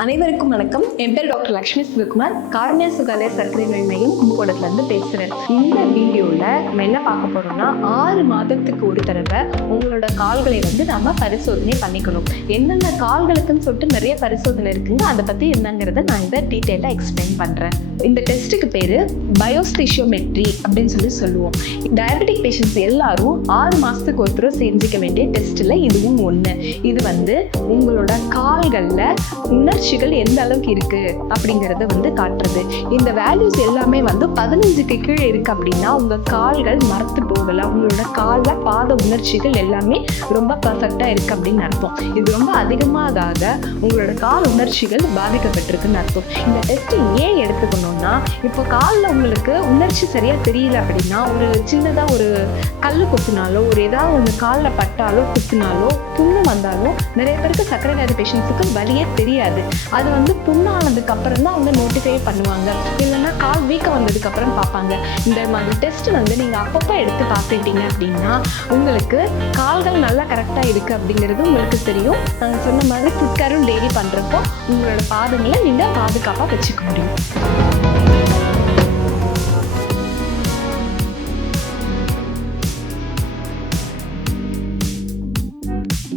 அனைவருக்கும் வணக்கம். என் பேர் டாக்டர் லக்ஷ்மி சிவகுமார். கார்னியா சுகாலய சர்க்கரை நோய் மையம் கும்பகோணத்துலேருந்து பேசுகிறேன் இந்த வீடியோவில் நம்ம என்ன பார்க்க போகிறோம்னா ஆறு மாதத்துக்கு ஒரு தடவை உங்களோட கால்களை வந்து நம்ம பரிசோதனை பண்ணிக்கணும். என்னென்ன கால்களுக்குன்னு சொல்லிட்டு நிறைய பரிசோதனை இருக்குங்க. அதை பற்றி என்னங்கிறத நான் இதை டீட்டெயிலாக எக்ஸ்பிளைன் பண்ணுறேன் இந்த டெஸ்ட்டுக்கு பேர் பயோஸ்டிஷியோமெட்ரி அப்படின்னு சொல்லி சொல்லுவோம். டயபெட்டிக் பேஷண்ட்ஸ் எல்லாரும் ஆறு மாதத்துக்கு ஒருத்தரும் தடவை செஞ்சுக்க வேண்டிய டெஸ்ட்டில் இதுவும் ஒன்று இது வந்து உங்களோட கால்களில் உணர் உணர்ச்சிகள் எந்த அளவுக்கு இருக்கு அப்படிங்கறத வந்து காட்டுறது. இந்த வேல்யூஸ் எல்லாமே வந்து பதினஞ்சுக்கு கீழே இருக்கு அப்படின்னா உங்க கால்கள் மரத்து போகலாம் உங்களோட கால பாத உணர்ச்சிகள் எல்லாமே ரொம்ப பர்ஃபெக்டா இருக்கு அப்படின்னு அர்த்தம். இது ரொம்ப அதிகமாக ஆக உங்களோட கால் உணர்ச்சிகள் பாதிக்கப்பட்டிருக்குன்னு அர்த்தம். இந்த டெஸ்ட் ஏன் எடுத்துக்கணும்னா இப்போ காலில் உங்களுக்கு உணர்ச்சி சரியா தெரியல அப்படின்னா ஒரு சின்னதா ஒரு கல் குத்துனாலோ ஒரு ஏதாவது ஒன்று காலில் பட்டாலோ குத்துனாலோ புண்ணு வந்தாலும் நிறைய பேருக்கு சர்க்கரை வியாதி பேஷண்ட்ஸுக்கு வலியே தெரியாது. அது வந்து புண்ணானதுக்கு அப்புறம் தான் வந்து நோட்டிஃபை பண்ணுவாங்க. இல்லைன்னா கால் வீக்கம் வந்ததுக்கு அப்புறம் பார்ப்பாங்க. இந்த மாதிரி டெஸ்ட் வந்து நீங்கள் அப்பப்போ எடுத்து பார்த்துக்கிட்டீங்க அப்படின்னா உங்களுக்கு கால்கள் நல்லா கரெக்டாக இருக்குது அப்படிங்கிறது உங்களுக்கு தெரியும். நாங்கள் சொன்ன மாதிரி ஃபுட் டெய்லி பண்ணுறப்போ உங்களோட பாதங்களை நீங்கள் பாதுகாப்பாக வச்சுக்க முடியும்.